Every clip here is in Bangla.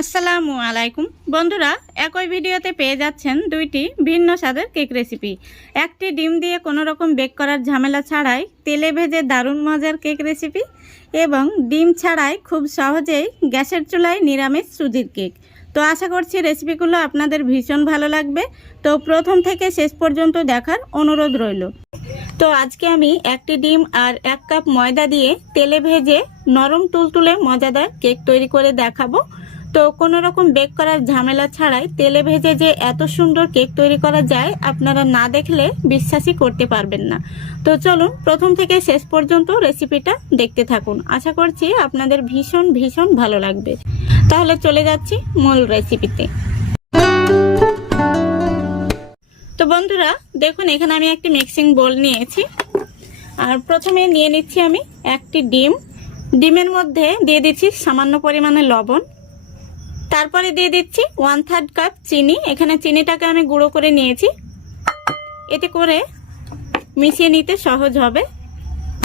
আসসালামু আলাইকুম বন্ধুরা, একই ভিডিওতে পেয়ে যাচ্ছেন দুইটি ভিন্ন স্বাদের কেক রেসিপি। একটি ডিম দিয়ে কোনো রকম বেক করার ঝামেলা ছাড়াই তেলে ভেজে দারুণ মজার কেক রেসিপি, এবং ডিম ছাড়াই খুব সহজেই গ্যাসের চুলায় নিরামিষ সুজির কেক। তো আশা করছি রেসিপিগুলো আপনাদের ভীষণ ভালো লাগবে। তো প্রথম থেকে শেষ পর্যন্ত দেখার অনুরোধ রইল। তো আজকে আমি একটি ডিম আর 1 কাপ ময়দা দিয়ে তেলে ভেজে নরম তুলতুলে মজাদার কেক তৈরি করে দেখাবো। তো কোনো রকম বেক করার ঝামেলা ছাড়াই তেলে ভেজে যে এত সুন্দর কেক তৈরি করা যায়, আপনারা না দেখলে বিশ্বাসই করতে পারবেন না। তো চলুন প্রথম থেকে শেষ পর্যন্ত রেসিপিটা দেখতে থাকুন। আশা করছি আপনাদের ভীষণ ভীষণ ভালো লাগবে। তাহলে চলে যাচ্ছি মূল রেসিপিতে। তো বন্ধুরা দেখুন, এখানে আমি একটি মিক্সিং বোল নিয়েছি, আর প্রথমে নিয়ে নিচ্ছি আমি একটি ডিম। ডিমের মধ্যে দিয়ে দিচ্ছি সামান্য পরিমাণে লবণ, তারপরে দিয়ে দিচ্ছি 1/3 কাপ চিনি। এখানে চিনিটাকে আমি গুঁড়ো করে নিয়েছি, এতে করে মিশিয়ে নিতে সহজ হবে।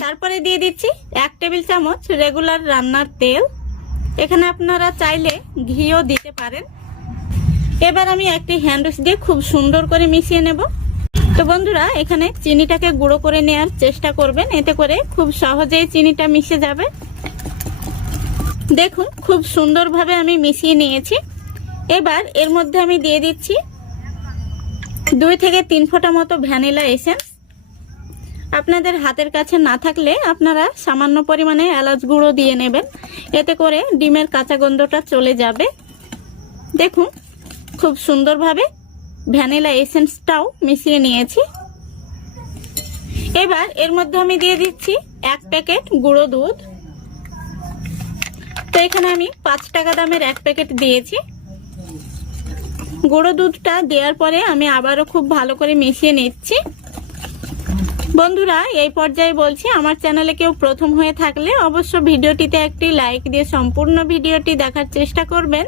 তারপরে দিয়ে দিচ্ছি 1 টেবিল চামচ রেগুলার রান্নার তেল, এখানে আপনারা চাইলে ঘিও দিতে পারেন। এবার আমি একটি হ্যান্ড উইস্ক দিয়ে খুব সুন্দর করে মিশিয়ে নেব। তো বন্ধুরা এখানে চিনিটাকে গুঁড়ো করে নেওয়ার চেষ্টা করবেন, এতে করে খুব সহজেই চিনিটা মিশে যাবে। দেখুন খুব সুন্দরভাবে আমি মিশিয়ে নিয়েছি। এবার এর মধ্যে আমি দিয়ে দিচ্ছি 2 থেকে 3 ফোঁটা মতো ভ্যানিলা এসেন্স। আপনাদের হাতের কাছে না থাকলে আপনারা সামান্য পরিমাণে এলাচ গুঁড়ো দিয়ে নেবেন, এতে করে ডিমের কাঁচা গন্ধটা চলে যাবে। দেখুন খুব সুন্দরভাবে ভ্যানিলা এসেন্সটাও মিশিয়ে নিয়েছি। এবার এর মধ্যে আমি দিয়ে দিচ্ছি 1 প্যাকেট গুঁড়ো দুধ। তো এখানে আমি 5 টাকা দামের 1 প্যাকেট দিয়েছি। গুঁড়ো দুধটা দেওয়ার পরে আমি আবারও খুব ভালো করে মিশিয়ে নিচ্ছি। বন্ধুরা এই পর্যায়ে বলছি, আমার চ্যানেলে কেউ প্রথম হয়ে থাকলে অবশ্য ভিডিওটিতে একটি লাইক দিয়ে সম্পূর্ণ ভিডিওটি দেখার চেষ্টা করবেন,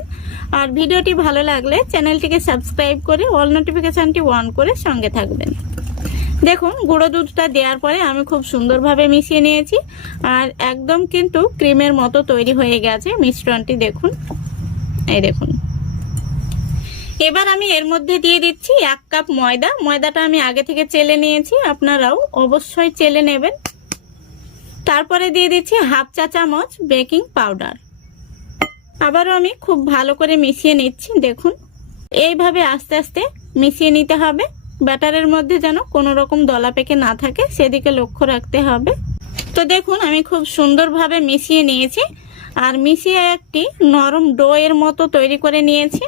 আর ভিডিওটি ভালো লাগলে চ্যানেলটিকে সাবস্ক্রাইব করে অল নোটিফিকেশনটি অন করে সঙ্গে থাকবেন। দেখুন গুঁড়ো দুধটা দেওয়ার পরে আমি খুব সুন্দরভাবে মিশিয়ে নিয়েছি, আর একদম কিন্তু ক্রিমের মতো তৈরি হয়ে গেছে মিশ্রণটি। দেখুন, এই দেখুন। এবার আমি এর মধ্যে দিয়ে দিচ্ছি 1 কাপ ময়দা। ময়দাটা আমি আগে থেকে চেলে নিয়েছি, আপনারাও অবশ্যই চেলে নেবেন। তারপরে দিয়ে দিচ্ছি 1/2 চা চামচ বেকিং পাউডার। আবারও আমি খুব ভালো করে মিশিয়ে নিচ্ছি। দেখুন এইভাবে আস্তে আস্তে মিশিয়ে নিতে হবে। ব্যাটারের মধ্যে যেন কোনো রকম দলা পেকে না থাকে, সেদিকে লক্ষ্য রাখতে হবে। তো দেখুন আমি খুব সুন্দরভাবে মিশিয়ে নিয়েছি, আর মিশিয়ে একটি নরম ডো এর মতো তৈরি করে নিয়েছি।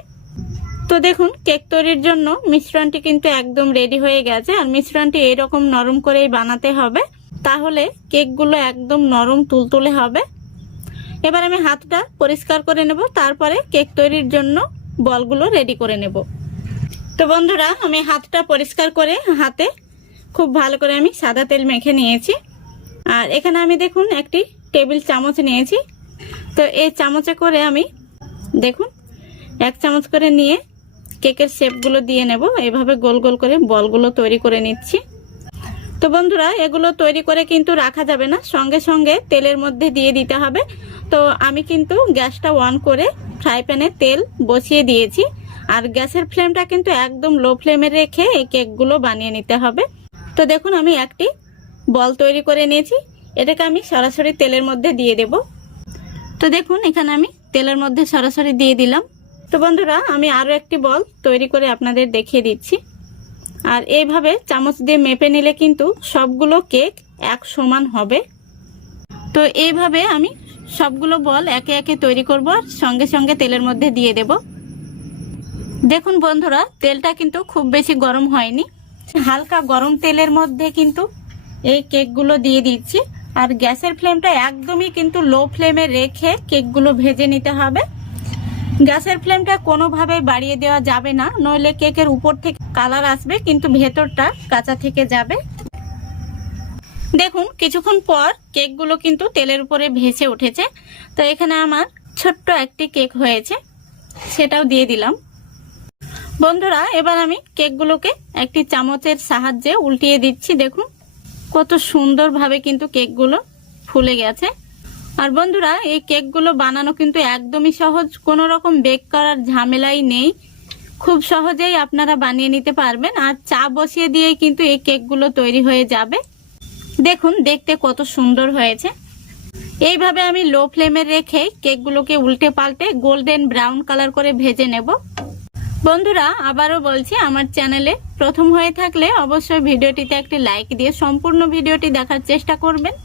তো দেখুন কেক তৈরির জন্য মিশ্রণটি কিন্তু একদম রেডি হয়ে গেছে, আর মিশ্রণটি এইরকম নরম করেই বানাতে হবে, তাহলে কেকগুলো একদম নরম তুলতুলে হবে। এবার আমি হাতটা পরিষ্কার করে নেব, তারপরে কেক তৈরির জন্য বলগুলো রেডি করে নেব। তো বন্ধুরা আমি হাতটা পরিষ্কার করে হাতে খুব ভালো করে আমি সাদা তেল মেখে নিয়েছি, আর এখানে আমি দেখুন একটি টেবিল চামচ নিয়েছি। তো এই চামচে করে আমি দেখুন 1 চামচ করে নিয়ে কেকের শেপগুলো দিয়ে নেব। এইভাবে গোল গোল করে বলগুলো তৈরি করে নিচ্ছি। তো বন্ধুরা এগুলো তৈরি করে কিন্তু রাখা যাবে না, সঙ্গে সঙ্গে তেলের মধ্যে দিয়ে দিতে হবে। তো আমি কিন্তু গ্যাসটা অন করে ফ্রাই প্যানে তেল বসিয়ে দিয়েছি, আর গ্যাসের ফ্লেমটা কিন্তু একদম লো ফ্লেমে রেখে এই কেকগুলো বানিয়ে নিতে হবে। তো দেখুন আমি একটি বল তৈরি করে নিয়েছি, এটাকে আমি সরাসরি তেলের মধ্যে দিয়ে দেব। তো দেখুন এখানে আমি তেলের মধ্যে সরাসরি দিয়ে দিলাম। তো বন্ধুরা আমি আরও একটি বল তৈরি করে আপনাদের দেখিয়ে দিচ্ছি, আর এইভাবে চামচ দিয়ে মেপে নিলে কিন্তু সবগুলো কেক এক সমান হবে। তো এইভাবে আমি সবগুলো বল একে একে তৈরি করব, আর সঙ্গে সঙ্গে তেলের মধ্যে দিয়ে দেব। দেখুন বন্ধুরা তেলটা কিন্তু খুব বেশি গরম হয়নি, হালকা গরম তেলের মধ্যে কিন্তু এই কেকগুলো দিয়ে দিচ্ছি। আর গ্যাসের ফ্লেমটা একদমই কিন্তু লো ফ্লেমে রেখে কেকগুলো ভেজে নিতে হবে। গ্যাসের ফ্লেমটা কোনোভাবে বাড়িয়ে দেওয়া যাবে না, নইলে কেকের উপর থেকে কালার আসবে কিন্তু ভেতরটা কাঁচা থেকে যাবে। দেখুন কিছুক্ষণ পর কেকগুলো কিন্তু তেলের উপরে ভেসে উঠেছে। তো এখানে আমার ছোট্ট একটি কেক হয়েছে, সেটাও দিয়ে দিলাম। বন্ধুরা এবার আমি কেকগুলোকে একটি চামচের সাহায্যে উল্টিয়ে দিচ্ছি। দেখুন কত সুন্দরভাবে কিন্তু কেকগুলো ফুলে গেছে। আর বন্ধুরা এই কেকগুলো বানানো কিন্তু একদমই সহজ, কোনো রকম বেক করার ঝামেলাই নেই, খুব সহজেই আপনারা বানিয়ে নিতে পারবেন। আর চা বসিয়ে দিয়েই কিন্তু এই কেকগুলো তৈরি হয়ে যাবে। দেখুন দেখতে কত সুন্দর হয়েছে। এইভাবে আমি লো ফ্লেমে রেখে কেকগুলোকে উল্টে পাল্টে গোল্ডেন ব্রাউন কালার করে ভেজে নেব। বন্ধুরা আবারও বলছি, আমার চ্যানেলে প্রথম হয়ে থাকলে অবশ্যই ভিডিওটিতে একটি লাইক দিয়ে সম্পূর্ণ ভিডিওটি দেখার চেষ্টা করবেন।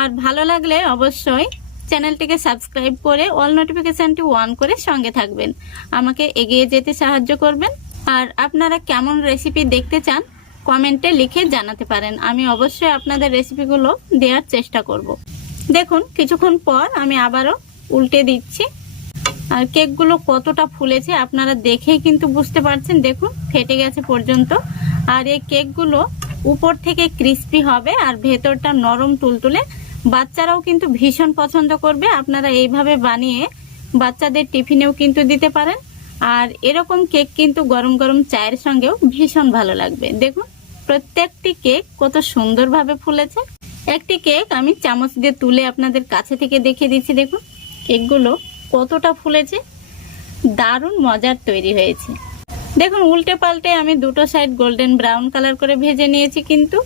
আর ভালো লাগলে অবশ্যই চ্যানেলটিকে সাবস্ক্রাইব করে অল নোটিফিকেশনটি অন করে সঙ্গে থাকবেন, আমাকে এগিয়ে যেতে সাহায্য করবেন। আর আপনারা কেমন রেসিপি দেখতে চান কমেন্টে লিখে জানাতে পারেন, আমি অবশ্যই আপনাদের রেসিপিগুলো দেওয়ার চেষ্টা করব। দেখুন কিছুক্ষণ পর আমি আবারও উল্টে দিচ্ছি। আর কেকগুলো কতটা ফুলেছে আপনারা দেখেই কিন্তু বুঝতে পারছেন, দেখুন ফেটে গেছে পর্যন্ত। আর এই কেকগুলো উপর থেকে ক্রিস্পি হবে আর ভেতরটা নরম তুলতুলে, বাচ্চারাও কিন্তু ভীষণ পছন্দ করবে। আপনারা এইভাবে বানিয়ে বাচ্চাদের টিফিনেও কিন্তু দিতে পারেন। আর এরকম কেক কিন্তু গরম গরম চায়ের সঙ্গেও ভীষণ ভালো লাগবে। দেখুন প্রত্যেকটি কেক কত সুন্দরভাবে ফুলেছে। একটি কেক আমি চামচ দিয়ে তুলে আপনাদের কাছে থেকে দেখিয়ে দিচ্ছি। দেখুন কেকগুলো কতটা ফুলেছে, দারুণ মজার তৈরি হয়েছে। দেখুন উল্টে পাল্টে আমি দুটো সাইড গোল্ডেন ব্রাউন কালার করে ভেজে নিয়েছি কিন্তু,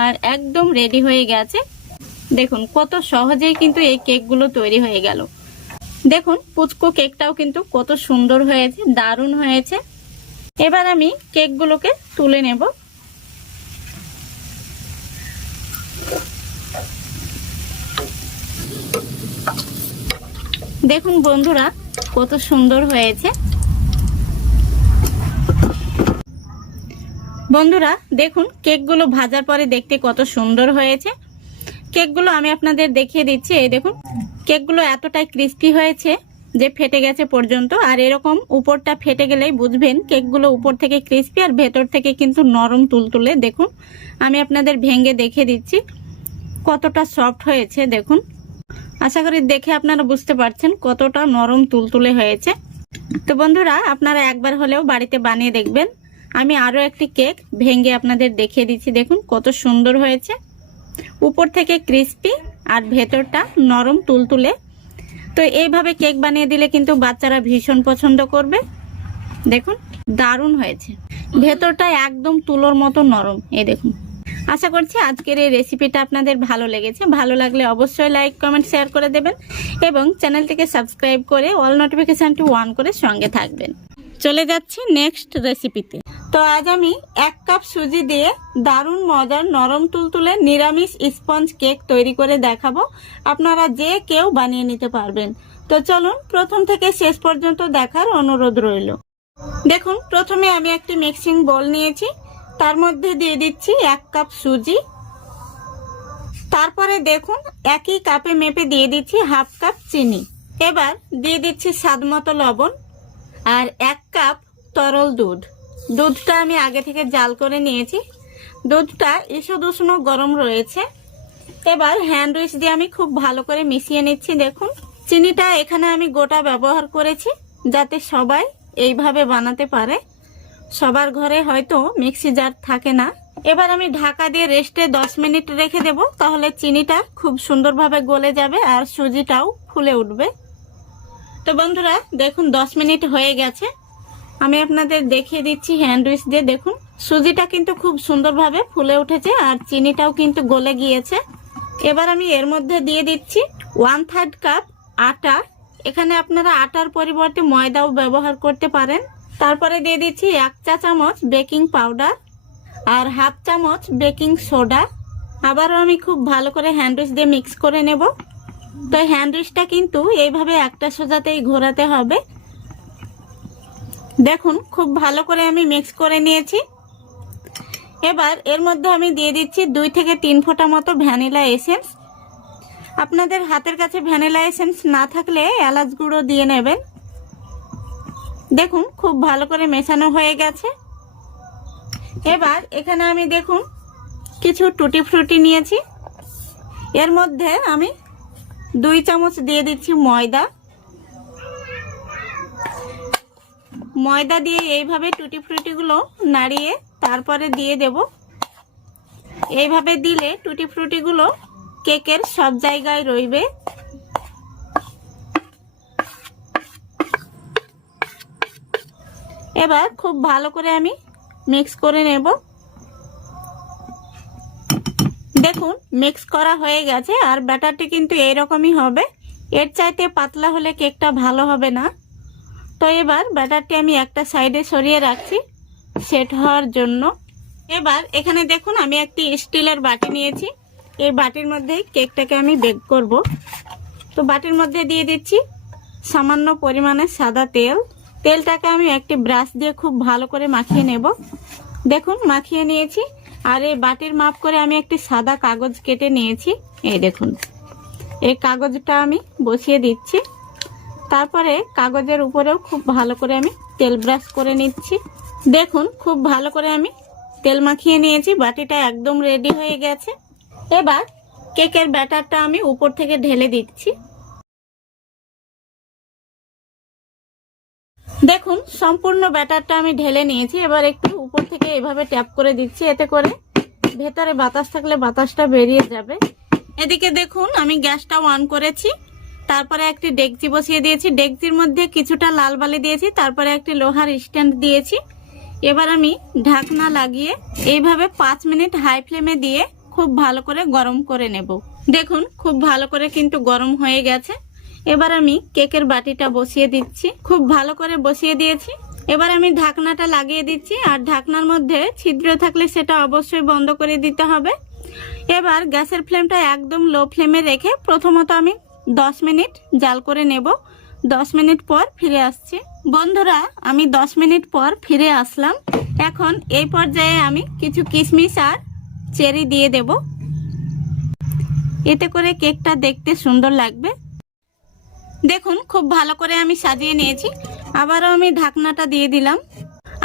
আর একদম রেডি হয়ে গেছে। দেখুন কত সহজেই কিন্তু এই কেকগুলো তৈরি হয়ে গেল। দেখুন পুচকু কেকটাও কিন্তু কত সুন্দর হয়েছে, দারুণ হয়েছে। এবার আমি কেকগুলোকে তুলে নেব। দেখুন বন্ধুরা কত সুন্দর হয়েছে। বন্ধুরা দেখুন কেকগুলো ভাজার পরে দেখতে কত সুন্দর হয়েছে। কেকগুলো আমি আপনাদের দেখিয়ে দিচ্ছি। এই দেখুন কেকগুলো এতটাই ক্রিস্পি হয়েছে যে ফেটে গেছে পর্যন্ত। আর এরকম উপরটা ফেটে গেলেই বুঝবেন কেকগুলো উপর থেকে ক্রিস্পি আর ভেতর থেকে কিন্তু নরম তুলতুলে। দেখুন আমি আপনাদের ভেঙে দেখিয়ে দিচ্ছি কতটা সফট হয়েছে। দেখুন আশা করি দেখে আপনারা বুঝতে পারছেন কতটা নরম তুলতুলে হয়েছে। তো বন্ধুরা আপনারা একবার হলেও বাড়িতে বানিয়ে দেখবেন। আমি আরো একটি কেক ভেঙে আপনাদের দেখিয়ে দিচ্ছি। দেখুন কত সুন্দর হয়েছে, উপর থেকে ক্রিস্পি আর ভেতরটা নরম তুলতুলে। তো এইভাবে কেক বানিয়ে দিলে কিন্তু বাচ্চারা ভীষণ পছন্দ করবে। দেখুন দারুণ হয়েছে, ভেতরটা একদম তুলোর মতো নরম। এই দেখুন। আশা করছি আজকের এই রেসিপিটা আপনাদের ভালো লেগেছে। ভালো লাগলে অবশ্যই লাইক কমেন্ট শেয়ার করে দেবেন এবং চ্যানেলটিকে সাবস্ক্রাইব করে অল নোটিফিকেশনটি অন করে সঙ্গে থাকবেন। চলে যাচ্ছি নেক্সট রেসিপিতে। তো আজ আমি 1 কাপ সুজি দিয়ে দারুণ মজার নরম তুলতুলে নিরামিষ স্পঞ্জ কেক তৈরি করে দেখাবো। আপনারা যে কেউ বানিয়ে নিতে পারবেন। তো চলুন প্রথম থেকে শেষ পর্যন্ত দেখার অনুরোধ রইল। দেখুন প্রথমে আমি একটি মিক্সিং বোল নিয়েছি, তার মধ্যে দিয়ে দিচ্ছি 1 কাপ সুজি। তারপরে দেখুন একই কাপে মেপে দিয়ে দিচ্ছি 1/2 কাপ চিনি। এবার দিয়ে দিচ্ছি স্বাদ মতো লবণ আর 1 কাপ তরল দুধ। দুধটা আমি আগে থেকে জাল করে নিয়েছি। দুধটা ঈষৎ উষ্ণ গরম রয়েছে। এবার হ্যান্ড উইচ দিয়ে আমি খুব ভালো করে মিশিয়ে নিচ্ছি। দেখুন চিনিটা এখানে আমি গোটা ব্যবহার করেছি যাতে সবাই এইভাবে বানাতে পারে। সবার ঘরে হয়তো মিক্সি জার থাকে না। এবার আমি ঢাকা দিয়ে রেস্টে 10 মিনিট রেখে দেব, তাহলে চিনিটা খুব সুন্দরভাবে গলে যাবে আর সুজিটাও ফুলে উঠবে। তো বন্ধুরা দেখুন 10 মিনিট হয়ে গেছে। আমি আপনাদের দেখিয়ে দিচ্ছি হ্যান্ড উইচ দিয়ে। দেখুন সুজিটা কিন্তু খুব সুন্দরভাবে ফুলে উঠেছে আর চিনিটাও কিন্তু গলে গিয়েছে। এবার আমি এর মধ্যে দিয়ে দিচ্ছি 1/3 কাপ আটা। এখানে আপনারা আটার পরিবর্তে ময়দাও ব্যবহার করতে পারেন। তারপরে দিয়ে দিচ্ছি 1 চা চামচ বেকিং পাউডার আর 1/2 চামচ বেকিং সোডা। আবারও আমি খুব ভালো করে হ্যান্ড উইচ দিয়ে মিক্স করে নেব। তো হ্যান্ড উইচটা কিন্তু এইভাবে একটা সোজাতেই ঘোরাতে হবে। দেখুন খুব ভালো করে আমি মিক্স করে নিয়েছি। এবার এর মধ্যে আমি দিয়ে দিচ্ছি 2 থেকে 3 ফোঁটা মতো ভ্যানিলা এসেন্স। আপনাদের হাতের কাছে ভ্যানিলা এসেন্স না থাকলে এলাচ গুঁড়ো দিয়ে নেবেন। দেখুন খুব ভালো করে মেশানো হয়ে গেছে। এবার এখানে আমি দেখুন কিছু টুটি ফ্রুটি নিয়েছি। এর মধ্যে আমি 2 চামচ দিয়ে দিচ্ছি ময়দা। ময়দা দিয়ে এইভাবে টুটি ফ্রুটিগুলো নাড়িয়ে তারপরে দিয়ে দেব। এইভাবে দিলে টুটি ফ্রুটিগুলো কেকের সব জায়গায় রইবে। এবার খুব ভালো করে আমি মিক্স করে নেব। দেখুন মিক্স করা হয়ে গেছে, আর ব্যাটারটি কিন্তু এইরকমই হবে, এর চাইতে পাতলা হলে কেকটা ভালো হবে না। তো এবার ব্যাটারটি আমি একটা সাইডে সরিয়ে রাখছি সেট হওয়ার জন্য। এবার এখানে দেখুন আমি একটি স্টিলের বাটি নিয়েছি, এই বাটির মধ্যে কেকটাকে আমি বেক করব। তো বাটির মধ্যে দিয়ে দিচ্ছি সামান্য পরিমাণে সাদা তেল। তেলটাকে আমি একটি ব্রাশ দিয়ে খুব ভালো করে মাখিয়ে নেব। দেখুন মাখিয়ে নিয়েছি, আর এই বাটির মাপ করে আমি একটি সাদা কাগজ কেটে নিয়েছি। এই দেখুন এই কাগজটা আমি বসিয়ে দিচ্ছি, তারপরে কাগজের উপরেও খুব ভালো করে আমি তেল ব্রাশ করে নিচ্ছি। দেখুন খুব ভালো করে আমি তেল মাখিয়ে নিয়েছি, বাটিটা একদম রেডি হয়ে গেছে। এবার কেকের ব্যাটারটা আমি উপর থেকে ঢেলে দিচ্ছি। দেখুন সম্পূর্ণ ব্যাটারটা আমি ঢেলে নিয়েছি, এবার একটু উপর থেকে এভাবে ট্যাপ করে দিচ্ছি, এতে করে ভেতরে বাতাস থাকলে বাতাসটা বেরিয়ে যাবে। এদিকে দেখুন আমি গ্যাসটা অন করেছি, তারপরে একটি ডেকচি বসিয়ে দিয়েছি, ডেকচির মধ্যে কিছুটা লাল বালি দিয়েছি, তারপরে একটি লোহার স্ট্যান্ড দিয়েছি। এবার আমি ঢাকনা লাগিয়ে এইভাবে 5 মিনিট হাই ফ্লেমে দিয়ে খুব ভালো করে গরম করে নেব। দেখুন খুব ভালো করে কিন্তু গরম হয়ে গেছে। এবার আমি কেকের বাটিটা বসিয়ে দিচ্ছি, খুব ভালো করে বসিয়ে দিয়েছি। এবার আমি ঢাকনাটা লাগিয়ে দিচ্ছি, আর ঢাকনার মধ্যে ছিদ্র থাকলে সেটা অবশ্যই বন্ধ করে দিতে হবে। এবার গ্যাসের ফ্লেমটা একদম লো ফ্লেমে রেখে প্রথমত আমি 10 মিনিট জাল করে নেব। 10 মিনিট পর ফিরে আসছি। বন্ধুরা আমি 10 মিনিট পর ফিরে আসলাম। এখন এই পর্যায়ে আমি কিছু কিশমিশ আর চেরি দিয়ে দেব, এতে করে কেকটা দেখতে সুন্দর লাগবে। দেখুন খুব ভালো করে আমি সাজিয়ে নিয়েছি, আবারও আমি ঢাকনাটা দিয়ে দিলাম।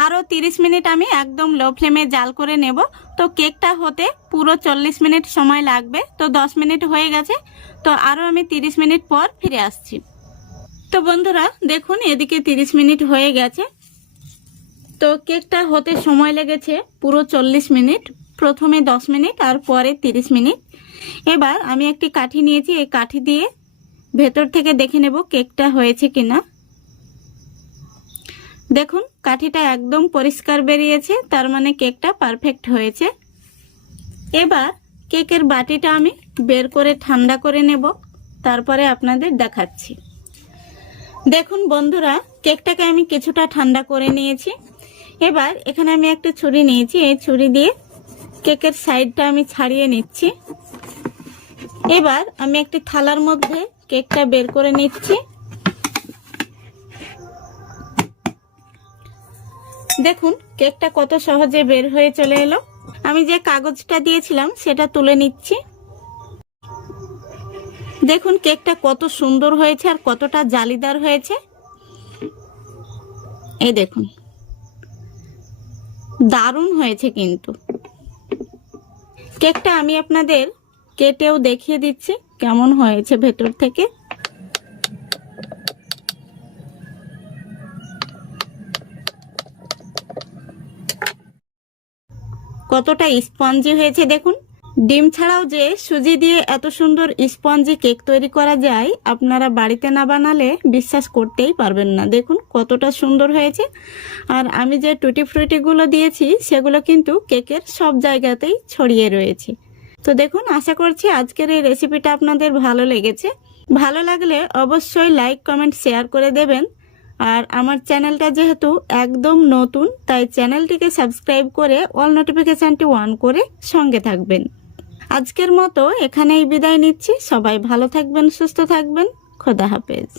আরও 30 মিনিট আমি একদম লো ফ্লেমে জাল করে নেব। তো কেকটা হতে পুরো 40 মিনিট সময় লাগবে, তো 10 মিনিট হয়ে গেছে, তো আরও আমি 30 মিনিট পর ফিরে আসছি। তো বন্ধুরা দেখুন এদিকে 30 মিনিট হয়ে গেছে, তো কেকটা হতে সময় লেগেছে পুরো 40 মিনিট, প্রথমে 10 মিনিট আর পরে 30 মিনিট। এবার আমি একটি কাঠি নিয়েছি, এই কাঠি দিয়ে ভেতর থেকে দেখে নেব কেকটা হয়েছে কিনা। দেখুন কাঠিটা একদম পরিষ্কার বেরিয়েছে, তার মানে কেকটা পারফেক্ট হয়েছে। এবার কেকের বাটিটা আমি বের করে ঠান্ডা করে নেব, তারপরে আপনাদের দেখাচ্ছি। দেখুন বন্ধুরা কেকটাকে আমি কিছুটা ঠান্ডা করে নিয়েছি। এবার এখানে আমি একটা ছুরি নিয়েছি, এই ছুরি দিয়ে কেকের সাইডটা আমি ছাড়িয়ে নিচ্ছি। এবার আমি একটি থালার মধ্যে কেকটা বের করে নিচ্ছি। দেখুন কেকটা কত সহজে বের হয়ে চলে এলো। আমি যে কাগজটা দিয়েছিলাম সেটা তুলে নিচ্ছি। দেখুন কেকটা কত সুন্দর হয়েছে আর কতটা জালিদার হয়েছে। এই দেখুন দারুণ হয়েছে কিন্তু। কেকটা আমি আপনাদের কেটেও দেখিয়ে দিচ্ছি কেমন হয়েছে ভেতর থেকে। কতটা স্পঞ্জি হয়েছে দেখুন। ডিম ছাড়াও যে সুজি দিয়ে এত সুন্দর স্পঞ্জি কেক তৈরি করা যায়, আপনারা বাড়িতে না বানালে বিশ্বাস করতেই পারবেন না। দেখুন কতটা সুন্দর হয়েছে। আর আমি যে টুটি ফ্রুটিগুলো দিয়েছি সেগুলো কিন্তু কেকের সব জায়গাতেই ছড়িয়ে রয়েছে। তো দেখুন আশা করছি আজকের এই রেসিপিটা আপনাদের ভালো লেগেছে। ভালো লাগলে অবশ্যই লাইক কমেন্ট শেয়ার করে দেবেন। আর আমার চ্যানেলটা যেহেতু একদম নতুন, তাই চ্যানেলটিকে সাবস্ক্রাইব করে অল নোটিফিকেশনটি অন করে সঙ্গে থাকবেন। আজকের মতো এখানেই বিদায় নিচ্ছি। সবাই ভালো থাকবেন, সুস্থ থাকবেন। খোদা হাফেজ।